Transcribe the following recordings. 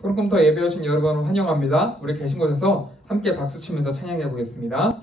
푸른꿈터 예배 오신 여러분을 환영합니다. 우리 계신 곳에서 함께 박수 치면서 찬양해 보겠습니다.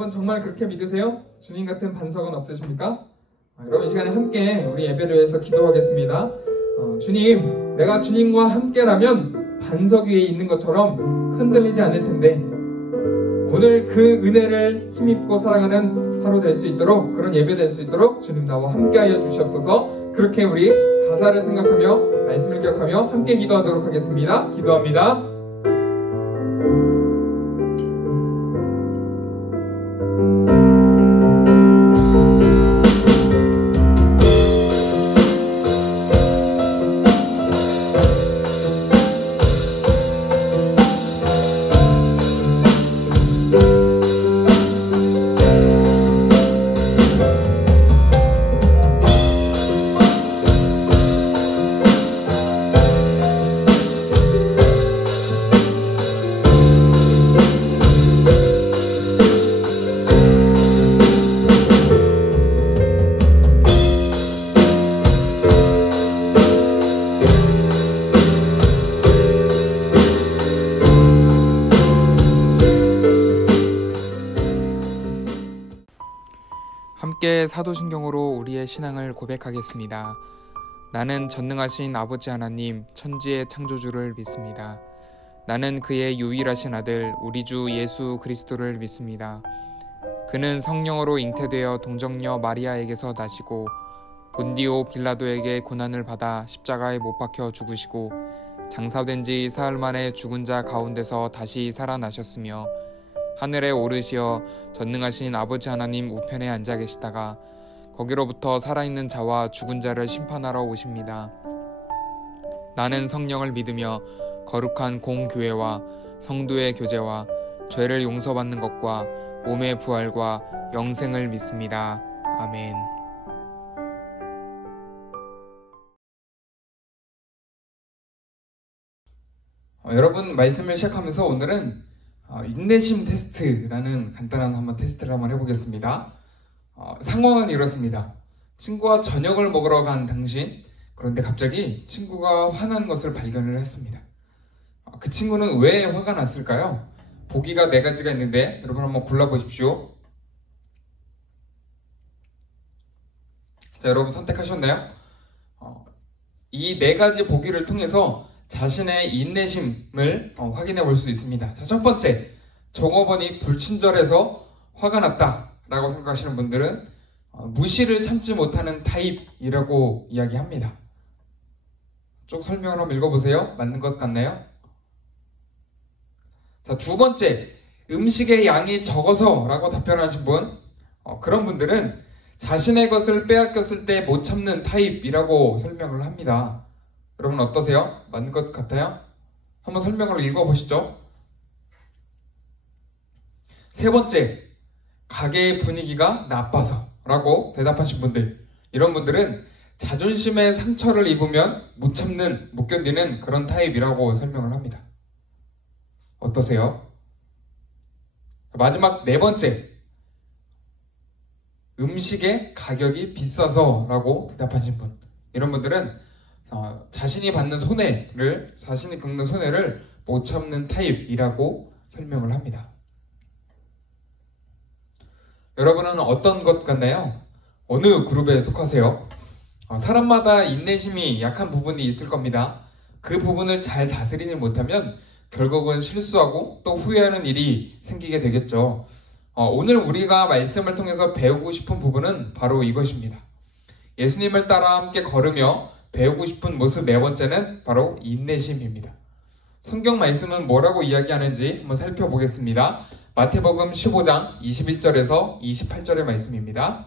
여러분 정말 그렇게 믿으세요? 주님 같은 반석은 없으십니까? 여러분 이 시간에 함께 우리 예배를 위해서 기도하겠습니다. 주님, 내가 주님과 함께라면 반석 위에 있는 것처럼 흔들리지 않을 텐데 오늘 그 은혜를 힘입고 사랑하는 하루 될 수 있도록, 그런 예배 될 수 있도록 주님 나와 함께하여 주시옵소서. 그렇게 우리 가사를 생각하며 말씀을 기억하며 함께 기도하도록 하겠습니다. 기도합니다. 함께 사도신경으로 우리의 신앙을 고백하겠습니다. 나는 전능하신 아버지 하나님, 천지의 창조주를 믿습니다. 나는 그의 유일하신 아들, 우리 주 예수 그리스도를 믿습니다. 그는 성령으로 잉태되어 동정녀 마리아에게서 나시고 본디오 빌라도에게 고난을 받아 십자가에 못 박혀 죽으시고 장사된 지 사흘 만에 죽은 자 가운데서 다시 살아나셨으며 하늘에 오르시어 전능하신 아버지 하나님 우편에 앉아 계시다가 거기로부터 살아있는 자와 죽은 자를 심판하러 오십니다. 나는 성령을 믿으며 거룩한 공교회와 성도의 교제와 죄를 용서받는 것과 몸의 부활과 영생을 믿습니다. 아멘. 여러분, 말씀을 시작하면서 오늘은 인내심 테스트라는 간단한 테스트를 한번 해보겠습니다. 상황은 이렇습니다. 친구와 저녁을 먹으러 간 당신, 그런데 갑자기 친구가 화난 것을 발견을 했습니다. 그 친구는 왜 화가 났을까요? 보기가 4가지가 있는데 여러분 한번 골라보십시오. 자, 여러분 선택하셨나요? 이 4가지 보기를 통해서 자신의 인내심을 확인해 볼 수 있습니다. 자, 첫 번째, 종업원이 불친절해서 화가 났다 라고 생각하시는 분들은 무시를 참지 못하는 타입이라고 이야기합니다. 쭉 설명을 한번 읽어보세요. 맞는 것 같나요? 자, 두 번째, 음식의 양이 적어서 라고 답변하신 분, 그런 분들은 자신의 것을 빼앗겼을 때 못 참는 타입이라고 설명을 합니다. 여러분 어떠세요? 맞는 것 같아요? 한번 설명을 읽어보시죠. 세 번째, 가게의 분위기가 나빠서 라고 대답하신 분들, 이런 분들은 자존심에 상처를 입으면 못 참는, 못 견디는 그런 타입이라고 설명을 합니다. 어떠세요? 마지막 4번째, 음식의 가격이 비싸서 라고 대답하신 분, 이런 분들은 자신이 겪는 손해를 못 참는 타입이라고 설명을 합니다. 여러분은 어떤 것 같나요? 어느 그룹에 속하세요? 사람마다 인내심이 약한 부분이 있을 겁니다. 그 부분을 잘 다스리지 못하면 결국은 실수하고 또 후회하는 일이 생기게 되겠죠. 오늘 우리가 말씀을 통해서 배우고 싶은 부분은 바로 이것입니다. 예수님을 따라 함께 걸으며 배우고 싶은 모습 4번째는 바로 인내심입니다. 성경 말씀은 뭐라고 이야기하는지 한번 살펴보겠습니다. 마태복음 15장 21절에서 28절의 말씀입니다.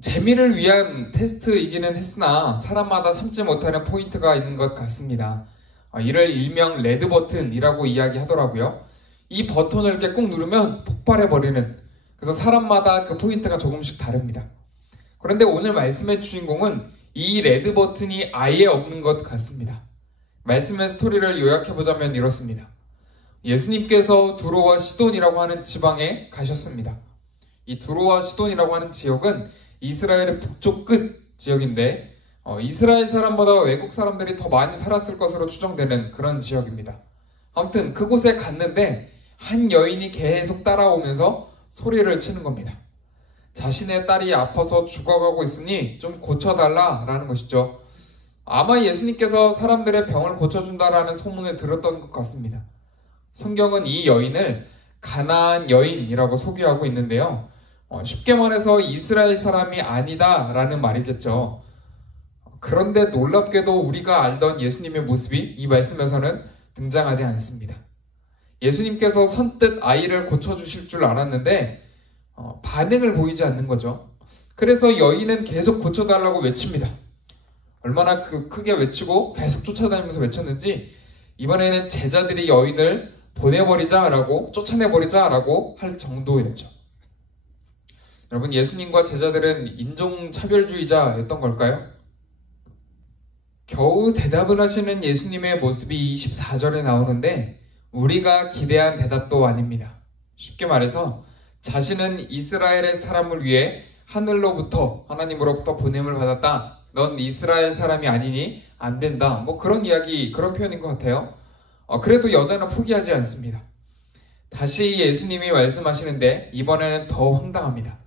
재미를 위한 테스트이기는 했으나 사람마다 참지 못하는 포인트가 있는 것 같습니다. 이를 일명 레드 버튼이라고 이야기하더라고요. 이 버튼을 이렇게 꾹 누르면 폭발해버리는, 그래서 사람마다 그 포인트가 조금씩 다릅니다. 그런데 오늘 말씀의 주인공은 이 레드 버튼이 아예 없는 것 같습니다. 말씀의 스토리를 요약해보자면 이렇습니다. 예수님께서 두로와 시돈이라고 하는 지방에 가셨습니다. 이 두로와 시돈이라고 하는 지역은 이스라엘의 북쪽 끝 지역인데 이스라엘 사람보다 외국 사람들이 더 많이 살았을 것으로 추정되는 그런 지역입니다. 아무튼 그곳에 갔는데 한 여인이 계속 따라오면서 소리를 치는 겁니다. 자신의 딸이 아파서 죽어가고 있으니 좀 고쳐달라라는 것이죠. 아마 예수님께서 사람들의 병을 고쳐준다라는 소문을 들었던 것 같습니다. 성경은 이 여인을 가나안 여인이라고 소개하고 있는데요. 쉽게 말해서 이스라엘 사람이 아니다라는 말이겠죠. 그런데 놀랍게도 우리가 알던 예수님의 모습이 이 말씀에서는 등장하지 않습니다. 예수님께서 선뜻 아이를 고쳐주실 줄 알았는데 반응을 보이지 않는 거죠. 그래서 여인은 계속 고쳐달라고 외칩니다. 얼마나 크게 외치고 계속 쫓아다니면서 외쳤는지 이번에는 제자들이 여인을 보내버리자라고, 쫓아내버리자라고 할 정도였죠. 여러분, 예수님과 제자들은 인종차별주의자였던 걸까요? 겨우 대답을 하시는 예수님의 모습이 24절에 나오는데 우리가 기대한 대답도 아닙니다. 쉽게 말해서 자신은 이스라엘의 사람을 위해 하나님으로부터 보냄을 받았다. 넌 이스라엘 사람이 아니니 안 된다. 그런 이야기, 그런 표현인 것 같아요. 그래도 여자는 포기하지 않습니다. 다시 예수님이 말씀하시는데 이번에는 더 황당합니다.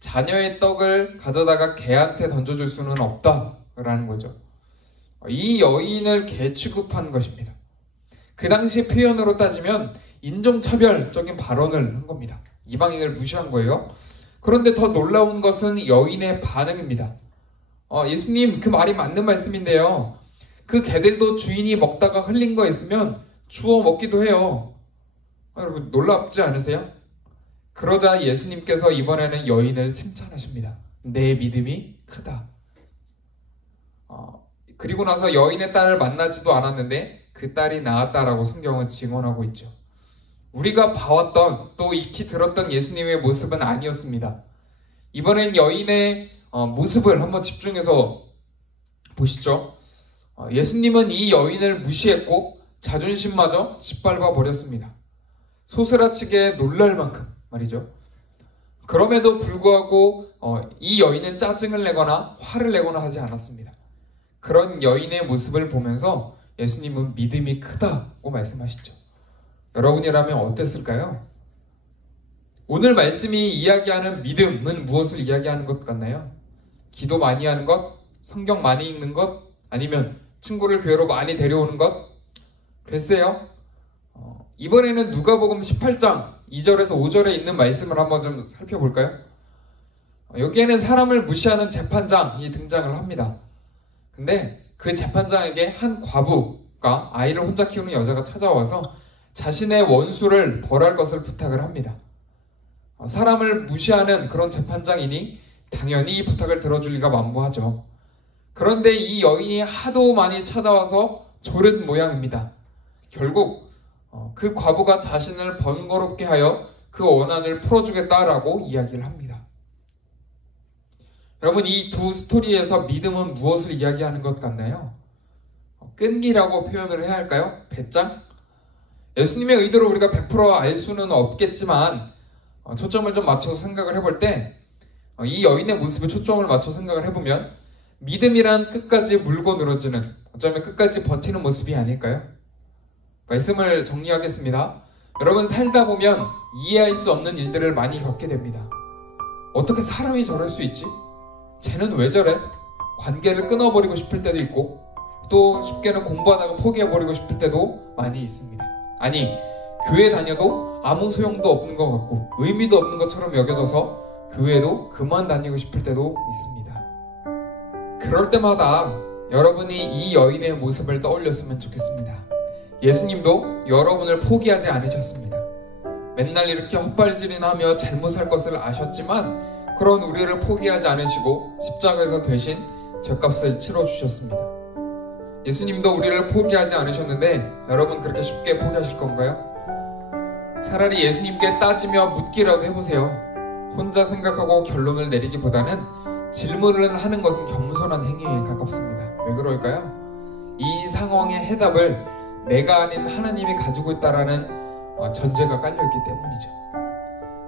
자녀의 떡을 가져다가 개한테 던져줄 수는 없다라는 거죠. 이 여인을 개 취급한 것입니다. 그 당시 표현으로 따지면 인종차별적인 발언을 한 겁니다. 이방인을 무시한 거예요. 그런데 더 놀라운 것은 여인의 반응입니다. 예수님, 그 말이 맞는 말씀인데요. 그 개들도 주인이 먹다가 흘린 거 있으면 주워 먹기도 해요. 여러분, 놀랍지 않으세요? 그러자 예수님께서 이번에는 여인을 칭찬하십니다. 내 믿음이 크다. 그리고 나서 여인의 딸을 만나지도 않았는데 그 딸이 낳았다라고 성경은 증언하고 있죠. 우리가 봐왔던, 또 익히 들었던 예수님의 모습은 아니었습니다. 이번엔 여인의 모습을 한번 집중해서 보시죠. 예수님은 이 여인을 무시했고 자존심마저 짓밟아 버렸습니다. 소스라치게 놀랄 만큼 말이죠. 그럼에도 불구하고 이 여인은 짜증을 내거나 화를 내거나 하지 않았습니다. 그런 여인의 모습을 보면서 예수님은 믿음이 크다고 말씀하시죠. 여러분이라면 어땠을까요? 오늘 말씀이 이야기하는 믿음은 무엇을 이야기하는 것 같나요? 기도 많이 하는 것? 성경 많이 읽는 것? 아니면 친구를 교회로 많이 데려오는 것? 글쎄요. 이번에는 누가복음 18장 2절에서 5절에 있는 말씀을 한번 좀 살펴볼까요? 여기에는 사람을 무시하는 재판장이 등장을 합니다. 근데 그 재판장에게 한 과부가 아이를 혼자 키우는 여자가 찾아와서 자신의 원수를 벌할 것을 부탁을 합니다. 사람을 무시하는 그런 재판장이니 당연히 이 부탁을 들어줄 리가 만무하죠. 그런데 이 여인이 하도 많이 찾아와서 졸은 모양입니다. 결국 그 과부가 자신을 번거롭게 하여 그 원한을 풀어주겠다라고 이야기를 합니다. 여러분, 이 두 스토리에서 믿음은 무엇을 이야기하는 것 같나요? 끈기라고 표현을 해야 할까요? 배짱? 예수님의 의도를 우리가 100% 알 수는 없겠지만 초점을 좀 맞춰서 생각을 해볼 때 이 여인의 모습에 초점을 맞춰 생각을 해보면 믿음이란 끝까지 물고 늘어지는, 어쩌면 끝까지 버티는 모습이 아닐까요? 말씀을 정리하겠습니다. 여러분, 살다 보면 이해할 수 없는 일들을 많이 겪게 됩니다. 어떻게 사람이 저럴 수 있지? 쟤는 왜 저래? 관계를 끊어버리고 싶을 때도 있고 또 쉽게는 공부하다가 포기해버리고 싶을 때도 많이 있습니다. 아니, 교회 다녀도 아무 소용도 없는 것 같고 의미도 없는 것처럼 여겨져서 교회도 그만 다니고 싶을 때도 있습니다. 그럴 때마다 여러분이 이 여인의 모습을 떠올렸으면 좋겠습니다. 예수님도 여러분을 포기하지 않으셨습니다. 맨날 이렇게 헛발질이나 하며 잘못할 것을 아셨지만 그런 우리를 포기하지 않으시고 십자가에서 대신 죗값을 치러주셨습니다. 예수님도 우리를 포기하지 않으셨는데 여러분 그렇게 쉽게 포기하실 건가요? 차라리 예수님께 따지며 묻기라도 해보세요. 혼자 생각하고 결론을 내리기보다는 질문을 하는 것은 겸손한 행위에 가깝습니다. 왜 그럴까요? 이 상황의 해답을 내가 아닌 하나님이 가지고 있다라는 전제가 깔려있기 때문이죠.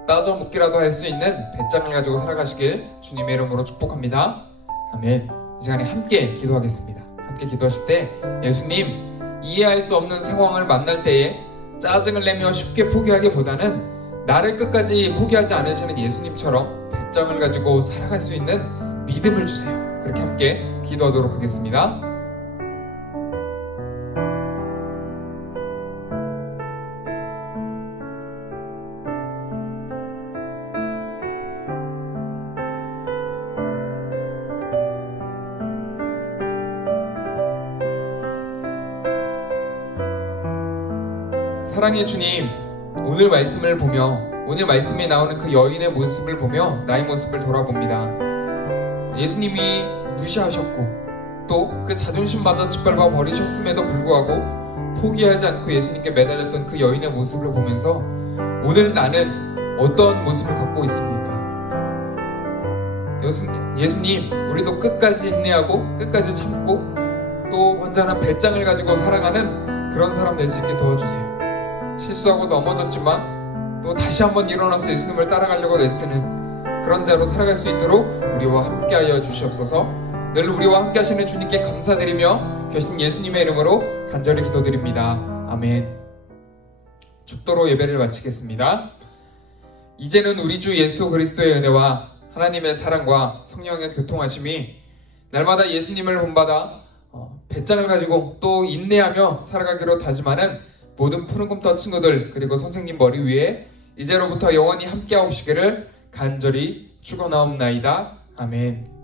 따져 묻기라도 할 수 있는 배짱을 가지고 살아가시길 주님의 이름으로 축복합니다. 아멘. 이 시간에 함께 기도하겠습니다. 함께 기도하실 때 예수님, 이해할 수 없는 상황을 만날 때에 짜증을 내며 쉽게 포기하기보다는 나를 끝까지 포기하지 않으시는 예수님처럼 배짱을 가지고 살아갈 수 있는 믿음을 주세요. 그렇게 함께 기도하도록 하겠습니다. 사랑의 주님, 오늘 말씀을 보며 오늘 말씀에 나오는 그 여인의 모습을 보며 나의 모습을 돌아봅니다. 예수님이 무시하셨고 또 그 자존심마저 짓밟아 버리셨음에도 불구하고 포기하지 않고 예수님께 매달렸던 그 여인의 모습을 보면서 오늘 나는 어떤 모습을 갖고 있습니까? 예수님, 우리도 끝까지 인내하고 끝까지 참고 또 언제나 배짱을 가지고 살아가는 그런 사람 될 수 있게 도와주세요. 실수하고 넘어졌지만 또 다시 한번 일어나서 예수님을 따라가려고 애쓰는 그런 자로 살아갈 수 있도록 우리와 함께하여 주시옵소서. 늘 우리와 함께 하시는 주님께 감사드리며 교신 예수님의 이름으로 간절히 기도드립니다. 아멘. 축도로 예배를 마치겠습니다. 이제는 우리 주 예수 그리스도의 은혜와 하나님의 사랑과 성령의 교통하심이 날마다 예수님을 본받아 배짱을 가지고 또 인내하며 살아가기로 다짐하는 모든 푸른 꿈터 친구들 그리고 선생님 머리 위에 이제로부터 영원히 함께하시기를 간절히 축원하옵나이다. 아멘.